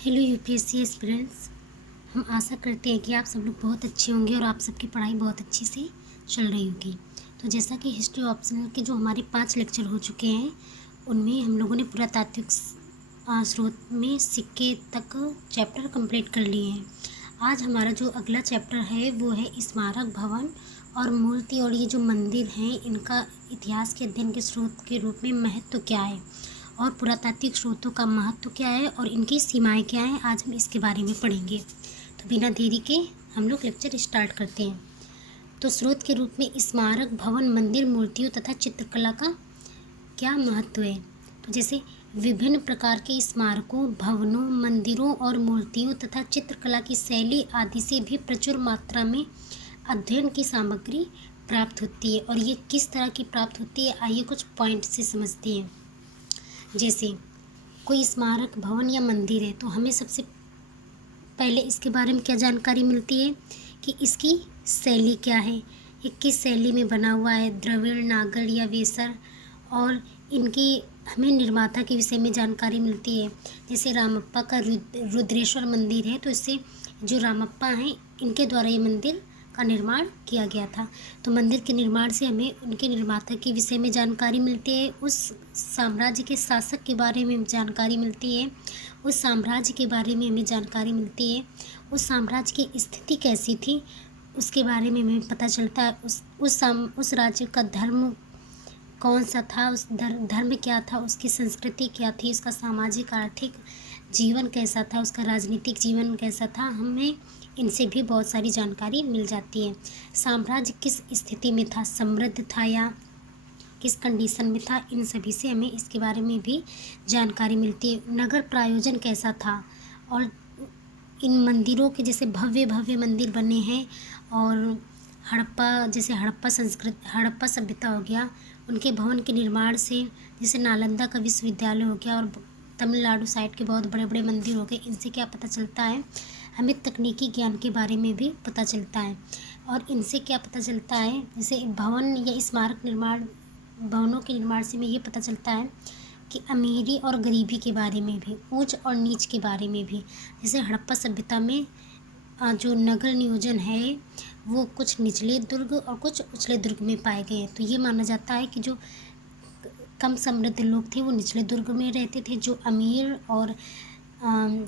Hello UPSC aspirants. हम आशा करते हैं कि आप सब लोग बहुत अच्छे होंगे और आप सबकी पढ़ाई बहुत अच्छी से चल रही होगी। तो जैसा कि हिस्ट्री ऑप्शनल के जो हमारे 5 लेक्चर हो चुके हैं, उनमें हम लोगों ने पुरातात्विक स्रोत में सिक्के तक चैप्टर कंप्लीट कर लिए हैं। आज हमारा जो अगला चैप्टर है वो है स्मारक भवन और मूर्ति और ये जो मंदिर हैं, इनका इतिहास के अध्ययन के स्रोत के रूप में महत्व क्या है और पुरातात्विक स्रोतों का महत्व क्या है और इनकी सीमाएं क्या हैं। आज हम इसके बारे में पढ़ेंगे। तो बिना देरी के हम लोग लेक्चर स्टार्ट करते हैं। तो स्रोत के रूप में स्मारक भवन, मंदिर, मूर्तियों तथा चित्रकला का क्या महत्व है। तो जैसे विभिन्न प्रकार के स्मारकों, भवनों, मंदिरों और मूर्तियों तथा चित्रकला की शैली आदि से भी प्रचुर मात्रा में अध्ययन की सामग्री प्राप्त होती है। और ये किस तरह की प्राप्त होती है, आइए कुछ पॉइंट से समझते हैं। जैसे कोई स्मारक, भवन या मंदिर है तो हमें सबसे पहले इसके बारे में क्या जानकारी मिलती है कि इसकी शैली क्या है, ये किस शैली में बना हुआ है, द्रविड़, नागर या वेसर, और इनकी हमें निर्माता के विषय में जानकारी मिलती है। जैसे रामप्पा का रुद्रेश्वर मंदिर है तो इससे जो रामप्पा हैं, इनके द्वारा ये मंदिर का निर्माण किया गया था। तो मंदिर के निर्माण से हमें उनके निर्माता के विषय में जानकारी मिलती है, उस साम्राज्य के शासक के बारे में जानकारी मिलती है, उस साम्राज्य के बारे में हमें जानकारी मिलती है, उस साम्राज्य की स्थिति कैसी थी उसके बारे में हमें पता चलता है, उस राज्य का धर्म कौन सा था, उस धर्म क्या था, उसकी संस्कृति क्या थी, उसका सामाजिक आर्थिक जीवन कैसा था, उसका राजनीतिक जीवन कैसा था, हमें इनसे भी बहुत सारी जानकारी मिल जाती है। साम्राज्य किस स्थिति में था, समृद्ध था या किस कंडीशन में था, इन सभी से हमें इसके बारे में भी जानकारी मिलती है। नगर प्रायोजन कैसा था, और इन मंदिरों के जैसे भव्य भव्य मंदिर बने हैं, और हड़प्पा सभ्यता हो गया, उनके भवन के निर्माण से, जैसे नालंदा का विश्वविद्यालय हो गया, और तमिलनाडु साइड के बहुत बड़े बड़े मंदिर हो गए। इनसे क्या पता चलता है, हमें तकनीकी ज्ञान के बारे में भी पता चलता है। और इनसे क्या पता चलता है, जैसे भवन या स्मारक निर्माण, भवनों के निर्माण से हमें ये पता चलता है कि अमीरी और गरीबी के बारे में भी, ऊंच और नीच के बारे में भी। जैसे हड़प्पा सभ्यता में जो नगर नियोजन है वो कुछ निचले दुर्ग और कुछ उचले दुर्ग में पाए गए हैं। तो ये माना जाता है कि जो कम समृद्ध लोग थे वो निचले दुर्ग में रहते थे, जो अमीर और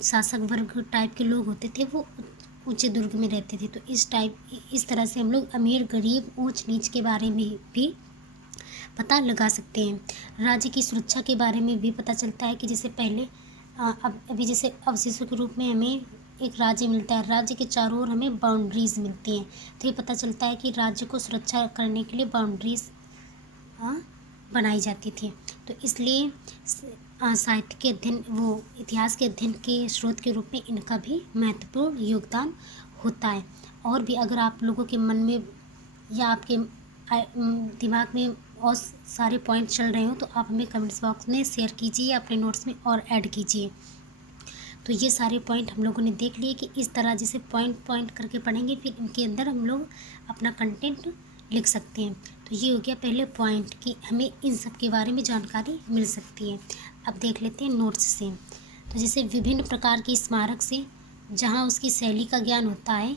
शासक वर्ग टाइप के लोग होते थे वो ऊंचे दुर्ग में रहते थे। तो इस तरह से हम लोग अमीर गरीब ऊंच नीच के बारे में भी पता लगा सकते हैं। राज्य की सुरक्षा के बारे में भी पता चलता है कि जैसे पहले अभी जैसे अवशेषों के रूप में हमें एक राज्य मिलता है, राज्य के चारों ओर हमें बाउंड्रीज मिलती हैं। तो ये पता चलता है कि राज्य को सुरक्षा करने के लिए बाउंड्रीज बनाई जाती थी। तो इसलिए साहित्य के अध्ययन, वो इतिहास के अध्ययन के स्रोत के रूप में इनका भी महत्वपूर्ण योगदान होता है। और भी अगर आप लोगों के मन में या आपके दिमाग में और सारे पॉइंट चल रहे हो तो आप हमें कमेंट्स बॉक्स में शेयर कीजिए, अपने नोट्स में और ऐड कीजिए। तो ये सारे पॉइंट हम लोगों ने देख लिए कि इस तरह जैसे पॉइंट करके पढ़ेंगे, फिर इनके अंदर हम लोग अपना कंटेंट लिख सकते हैं। तो ये हो गया पहले पॉइंट कि हमें इन सब के बारे में जानकारी मिल सकती है। अब देख लेते हैं नोट्स से। तो जैसे विभिन्न प्रकार के स्मारक से जहाँ उसकी शैली का ज्ञान होता है,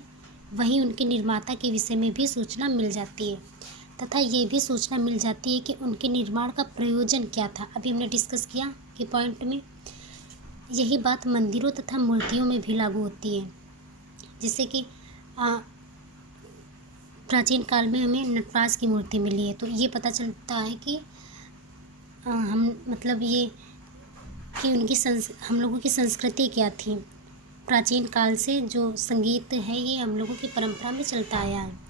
वहीं उनके निर्माता के विषय में भी सूचना मिल जाती है, तथा ये भी सूचना मिल जाती है कि उनके निर्माण का प्रयोजन क्या था। अभी हमने डिस्कस किया कि पॉइंट में यही बात मंदिरों तथा मूर्तियों में भी लागू होती है। जिससे कि प्राचीन काल में हमें नटराज की मूर्ति मिली है, तो ये पता चलता है कि हम मतलब ये कि उनकी हम लोगों की संस्कृति क्या थी। प्राचीन काल से जो संगीत है ये हम लोगों की परंपरा में चलता आया है।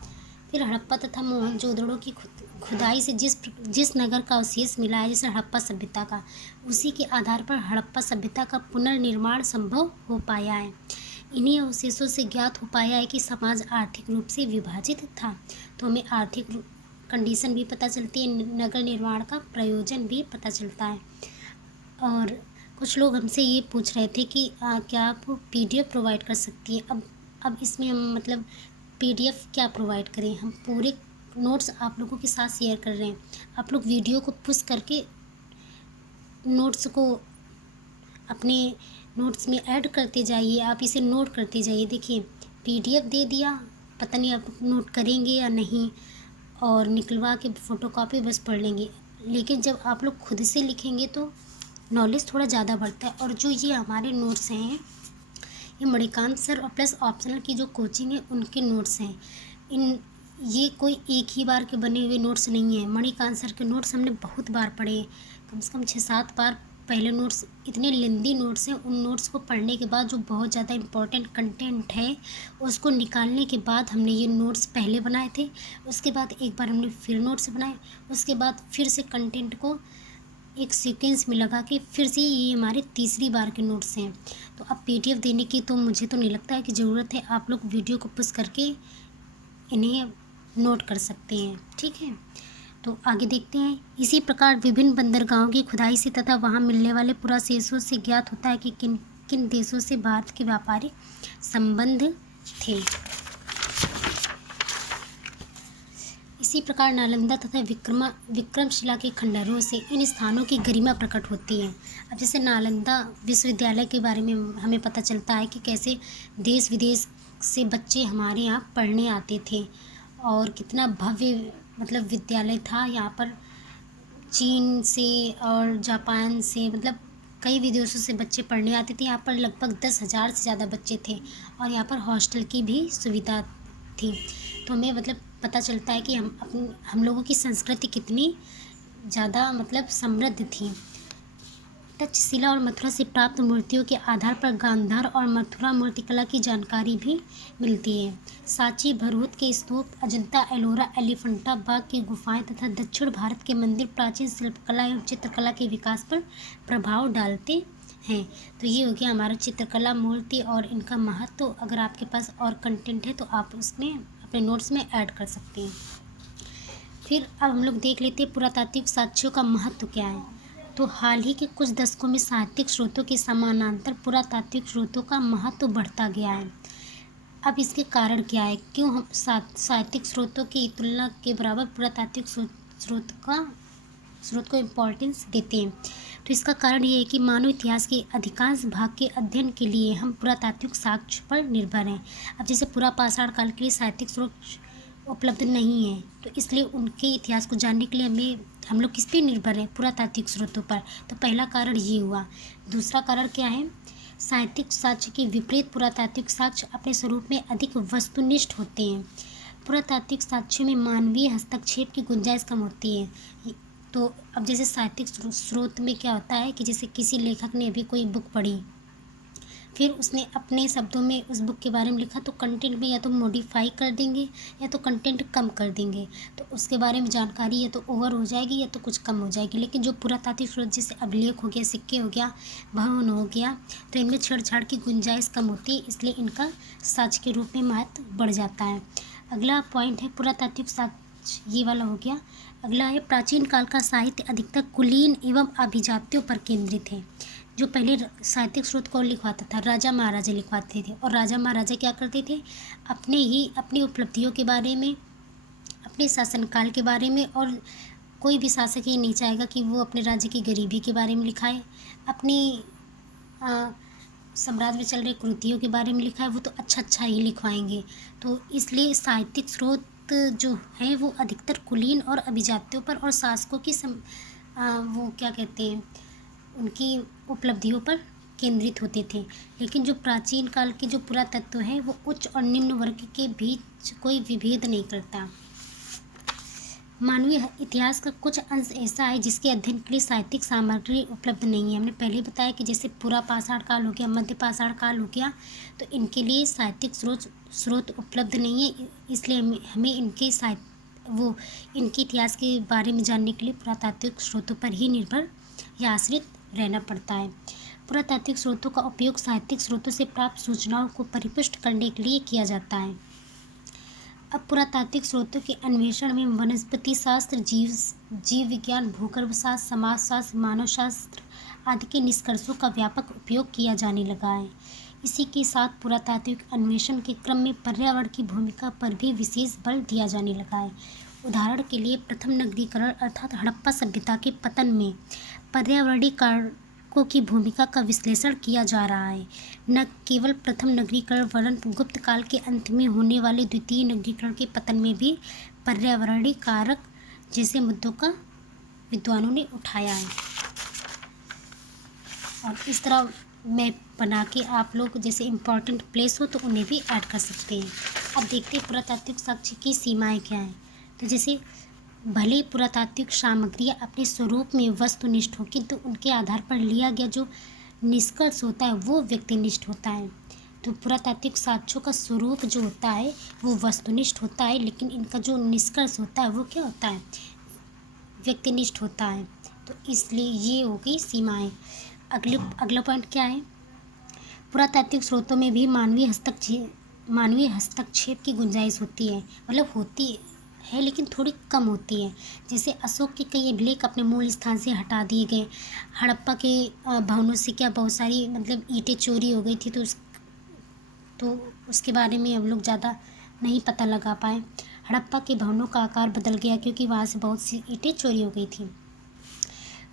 फिर हड़प्पा तथा मोहनजोदड़ो की खुदाई से जिस नगर का अवशेष मिला है, जैसे हड़प्पा सभ्यता का, उसी के आधार पर हड़प्पा सभ्यता का पुनर्निर्माण संभव हो पाया है। इन्हीं अवशेषों से ज्ञात हो पाया है कि समाज आर्थिक रूप से विभाजित था। तो हमें आर्थिक कंडीशन भी पता चलती है, नगर निर्माण का प्रयोजन भी पता चलता है। और कुछ लोग हमसे ये पूछ रहे थे कि क्या आप PDF प्रोवाइड कर सकती हैं। अब इसमें हम मतलब PDF क्या प्रोवाइड करें, हम पूरे नोट्स आप लोगों के साथ शेयर कर रहे हैं। आप लोग वीडियो को पुश करके नोट्स को अपने नोट्स में ऐड करते जाइए, आप इसे नोट करते जाइए। देखिए PDF दे दिया, पता नहीं आप नोट करेंगे या नहीं, और निकलवा के फ़ोटोकॉपी बस पढ़ लेंगे। लेकिन जब आप लोग खुद से लिखेंगे तो नॉलेज थोड़ा ज़्यादा बढ़ता है। और जो ये हमारे नोट्स हैं, ये मणिकांत सर और प्लस ऑप्शनल की जो कोचिंग है उनके नोट्स हैं। ये कोई एक ही बार के बने हुए नोट्स नहीं हैं। मणिकांत सर के नोट्स हमने बहुत बार पढ़े, कम से कम 6-7 बार। पहले नोट्स इतने लेंदी नोट्स हैं, उन नोट्स को पढ़ने के बाद जो बहुत ज़्यादा इम्पोर्टेंट कंटेंट है उसको निकालने के बाद हमने ये नोट्स पहले बनाए थे। उसके बाद एक बार हमने फिर नोट्स बनाए, उसके बाद फिर से कंटेंट को एक सीक्वेंस में लगा के फिर से ये हमारे तीसरी बार के नोट्स हैं। तो अब PDF देने की तो मुझे तो नहीं लगता है कि ज़रूरत है। आप लोग वीडियो को पुश करके इन्हें नोट कर सकते हैं, ठीक है। तो आगे देखते हैं। इसी प्रकार विभिन्न बंदरगाहों की खुदाई से तथा वहां मिलने वाले पुरावस्तुओं से ज्ञात होता है कि किन किन देशों से भारत के व्यापारिक संबंध थे। इसी प्रकार नालंदा तथा विक्रमशिला के खंडहरों से इन स्थानों की गरिमा प्रकट होती है। अब जैसे नालंदा विश्वविद्यालय के बारे में हमें पता चलता है कि कैसे देश विदेश से बच्चे हमारे यहाँ पढ़ने आते थे, और कितना भव्य मतलब विद्यालय था। यहाँ पर चीन से और जापान से मतलब कई विदेशों से बच्चे पढ़ने आते थे। यहाँ पर लगभग 10,000 से ज़्यादा बच्चे थे, और यहाँ पर हॉस्टल की भी सुविधा थी। तो हमें मतलब पता चलता है कि हम लोगों की संस्कृति कितनी ज़्यादा मतलब समृद्ध थी। तक्षशिला और मथुरा से प्राप्त मूर्तियों के आधार पर गांधार और मथुरा मूर्तिकला की जानकारी भी मिलती है। सांची, भरूच के स्तूप, अजंता, एलोरा, एलिफेंटा बाग की गुफाएं तथा दक्षिण भारत के मंदिर प्राचीन शिल्पकला एवं चित्रकला के विकास पर प्रभाव डालते हैं। तो ये हो गया हमारा चित्रकला, मूर्ति और इनका महत्व। तो अगर आपके पास और कंटेंट है तो आप उसमें अपने नोट्स में ऐड कर सकते हैं। फिर अब हम लोग देख लेते हैं पुरातात्विक साक्ष्यों का महत्व क्या है। तो हाल ही के कुछ दशकों में साहित्यिक स्रोतों के समानांतर पुरातात्विक स्रोतों का महत्व बढ़ता गया है। अब इसके कारण क्या है, क्यों हम साहित्यिक स्रोतों की तुलना के बराबर पुरातात्विक स्रोत को इम्पोर्टेंस देते हैं। तो इसका कारण ये है कि मानव इतिहास के अधिकांश भाग के अध्ययन के लिए हम पुरातात्विक साक्ष्य पर निर्भर हैं। अब जैसे पूरा पाषाण काल के लिए साहित्यिक स्रोत उपलब्ध नहीं है, तो इसलिए उनके इतिहास को जानने के लिए हम लोग किस पे निर्भर हैं, पुरातात्विक स्रोतों पर। तो पहला कारण ये हुआ। दूसरा कारण क्या है, साहित्यिक साक्ष्य के विपरीत पुरातात्विक साक्ष्य अपने स्वरूप में अधिक वस्तुनिष्ठ होते हैं। पुरातात्विक साक्ष्यों में मानवीय हस्तक्षेप की गुंजाइश कम होती है। तो अब जैसे साहित्यिक स्रोत में क्या होता है कि जैसे किसी लेखक ने अभी कोई बुक पढ़ी, फिर उसने अपने शब्दों में उस बुक के बारे में लिखा, तो कंटेंट में या तो मॉडिफाई कर देंगे या तो कंटेंट कम कर देंगे। तो उसके बारे में जानकारी या तो ओवर हो जाएगी या तो कुछ कम हो जाएगी। लेकिन जो पुरातात्विक स्रोत जैसे अभिलेख हो गया, सिक्के हो गया, भवन हो गया, तो इनमें छेड़छाड़ की गुंजाइश कम होती है, इसलिए इनका साक्ष्य के रूप में महत्व बढ़ जाता है। अगला पॉइंट है पुरातात्विक साक्ष्य, ये वाला हो गया। अगला है प्राचीन काल का साहित्य अधिकतर कुलीन एवं अभिजात्यों पर केंद्रित है। जो पहले साहित्यिक स्रोत कौन लिखवाता था, राजा महाराजा लिखवाते थे। और राजा महाराजा क्या करते थे, अपनी उपलब्धियों के बारे में, अपने शासनकाल के बारे में, और कोई भी शासक ये नहीं चाहेगा कि वो अपने राज्य की गरीबी के बारे में लिखाए, अपनी साम्राज्य में चल रहे कुरीतियों के बारे में लिखा है, वो तो अच्छा ही लिखवाएंगे। तो इसलिए साहित्यिक स्रोत जो है वो अधिकतर कुलीन और अभिजात्यों पर और शासकों की वो क्या कहते हैं, उनकी उपलब्धियों पर केंद्रित होते थे। लेकिन जो प्राचीन काल के जो पुरातत्व है वो उच्च और निम्न वर्ग के बीच कोई विभेद नहीं करता। मानवीय इतिहास का कुछ अंश ऐसा है जिसके अध्ययन के लिए साहित्यिक सामग्री उपलब्ध नहीं है। हमने पहले बताया कि जैसे पूरा पाषाण काल हो गया, मध्य पाषाण काल हो गया, तो इनके लिए साहित्यिक स्रोत उपलब्ध नहीं है। इसलिए हमें इनके इतिहास के बारे में जानने के लिए पुरातात्विक स्रोतों पर ही निर्भर या आश्रित रहना पड़ता है। पुरातात्विक स्रोतों का उपयोग साहित्यिक स्रोतों से प्राप्त सूचनाओं को परिपुष्ट करने के लिए किया जाता है। अब पुरातात्विक स्रोतों के अन्वेषण में वनस्पति शास्त्र, जीव विज्ञान, भूगर्भशास्त्र, समाजशास्त्र, मानवशास्त्र आदि के निष्कर्षों का व्यापक उपयोग किया जाने लगा है। इसी के साथ पुरातात्विक अन्वेषण के क्रम में पर्यावरण की भूमिका पर भी विशेष बल दिया जाने लगा है। उदाहरण के लिए प्रथम नगरीकरण अर्थात हड़प्पा सभ्यता के पतन में पर्यावरणीय लेखकों की भूमिका का विश्लेषण किया जा रहा है, न केवल प्रथम नगरीकरण वरन गुप्त काल के अंत में होने वाले द्वितीय नगरीकरण के पतन में भी पर्यावरणीय कारक जैसे मुद्दों का विद्वानों ने उठाया है। और इस तरह मैप बना के आप लोग जैसे इम्पोर्टेंट प्लेस हो तो उन्हें भी ऐड कर सकते हैं। अब देखते हैं पुरातात्विक साक्ष्य की सीमाएं क्या हैं। तो जैसे भले पुरातात्विक सामग्रियाँ अपने स्वरूप में वस्तुनिष्ठ हो, किंतु उनके आधार पर लिया गया जो निष्कर्ष होता है वो व्यक्तिनिष्ठ होता है। तो पुरातात्विक साक्ष्यों का स्वरूप जो होता है वो वस्तुनिष्ठ होता है, लेकिन इनका जो निष्कर्ष होता है वो क्या होता है, व्यक्तिनिष्ठ होता है। तो इसलिए ये हो गई सीमाएं। अगला पॉइंट क्या है, पुरातात्विक स्रोतों में भी मानवीय हस्तक्षेप की गुंजाइश होती है, मतलब होती है लेकिन थोड़ी कम होती है। जैसे अशोक के कई अभिलेख अपने मूल स्थान से हटा दिए गए, हड़प्पा के भवनों से क्या बहुत सारी मतलब ईंटें चोरी हो गई थी, तो उसके बारे में हम लोग ज़्यादा नहीं पता लगा पाए। हड़प्पा के भवनों का आकार बदल गया क्योंकि वहाँ से बहुत सी ईंटें चोरी हो गई थी।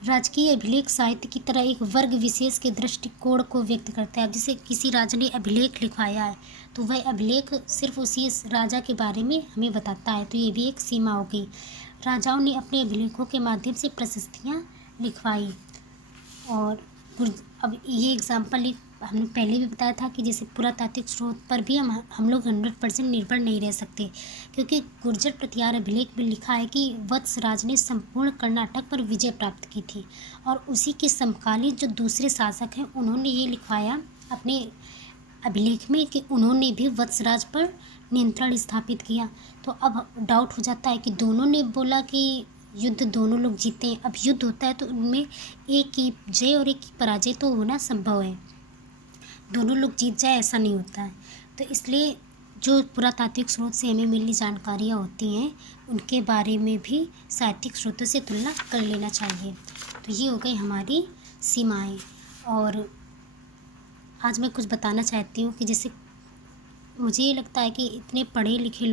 राजकीय अभिलेख साहित्य की तरह एक वर्ग विशेष के दृष्टिकोण को व्यक्त करता है। अब जैसे किसी राजा ने अभिलेख लिखवाया है तो वह अभिलेख सिर्फ उसी राजा के बारे में हमें बताता है, तो ये भी एक सीमा हो गई। राजाओं ने अपने अभिलेखों के माध्यम से प्रशस्तियाँ लिखवाई। और अब ये एग्जाम्पल हमने पहले भी बताया था कि जैसे पुरातात्विक स्रोत पर भी हम लोग 100% निर्भर नहीं रह सकते, क्योंकि गुर्जर प्रतिहार अभिलेख में लिखा है कि वत्सराज ने संपूर्ण कर्नाटक पर विजय प्राप्त की थी, और उसी के समकालीन जो दूसरे शासक हैं उन्होंने ये लिखवाया अपने अभिलेख में कि उन्होंने भी वत्सराज पर नियंत्रण स्थापित किया। तो अब डाउट हो जाता है कि दोनों ने बोला कि युद्ध दोनों लोग जीते हैं। अब युद्ध होता है तो उनमें एक की जय और एक की पराजय तो होना संभव है, दोनों लोग जीत जाए ऐसा नहीं होता है। तो इसलिए जो पुरातात्विक स्रोत से हमें मिलनी जानकारियाँ होती हैं उनके बारे में भी साहित्यिक स्रोतों से तुलना कर लेना चाहिए। तो ये हो गई हमारी सीमाएं। और आज मैं कुछ बताना चाहती हूँ कि जैसे मुझे ये लगता है कि इतने पढ़े लिखे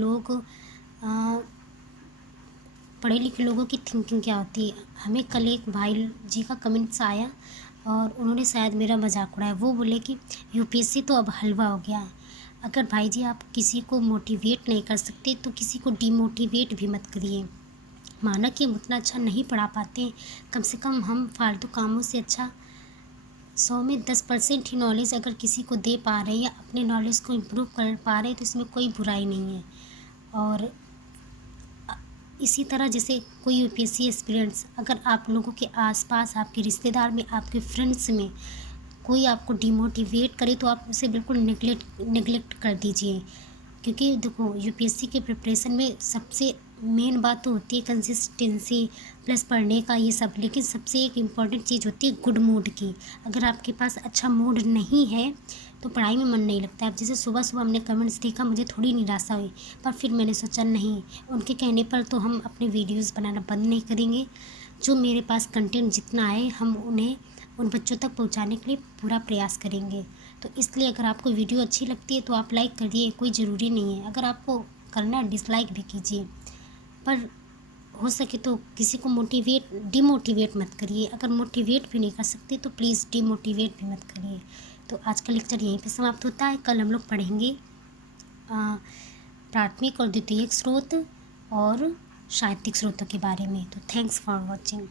लोगों की थिंकिंग क्या होती है। हमें कल एक भाई जी का कमेंट्स आया और उन्होंने शायद मेरा मजाक उड़ाया। वो बोले कि यूपीएससी तो अब हलवा हो गया है। अगर भाई जी आप किसी को मोटिवेट नहीं कर सकते तो किसी को डिमोटिवेट भी मत करिए। माना कि हम उतना अच्छा नहीं पढ़ा पाते, कम से कम हम फालतू कामों से अच्छा 100 में 10% ही नॉलेज अगर किसी को दे पा रहे हैं या अपने नॉलेज को इम्प्रूव कर पा रहे हैं तो इसमें कोई बुराई नहीं है। और इसी तरह जैसे कोई यूपीएससी एस्पिरेंट्स अगर आप लोगों के आसपास, आपके रिश्तेदार में, आपके फ्रेंड्स में कोई आपको डिमोटिवेट करे तो आप उसे बिल्कुल नेगलेक्ट कर दीजिए। क्योंकि देखो यूपीएससी के प्रिपरेशन में सबसे मेन बात तो होती है कंसिस्टेंसी प्लस पढ़ने का ये सब, लेकिन सबसे एक इम्पॉर्टेंट चीज़ होती है गुड मूड की। अगर आपके पास अच्छा मूड नहीं है तो पढ़ाई में मन नहीं लगता है। अब जैसे सुबह सुबह हमने कमेंट्स देखा, मुझे थोड़ी निराशा हुई, पर फिर मैंने सोचा नहीं, उनके कहने पर तो हम अपने वीडियोज़ बनाना बंद नहीं करेंगे। जो मेरे पास कंटेंट जितना आए हम उन्हें उन बच्चों तक पहुंचाने के लिए पूरा प्रयास करेंगे। तो इसलिए अगर आपको वीडियो अच्छी लगती है तो आप लाइक करिए, कोई ज़रूरी नहीं है। अगर आपको करना है डिसलाइक भी कीजिए, पर हो सके तो किसी को डिमोटिवेट मत करिए। अगर मोटिवेट भी नहीं कर सकते तो प्लीज़ डिमोटिवेट भी मत करिए। तो आज का लेक्चर यहीं पे समाप्त होता है। कल हम लोग पढ़ेंगे प्राथमिक और द्वितीयक स्रोत और साहित्यिक स्रोतों के बारे में। तो थैंक्स फॉर वॉचिंग।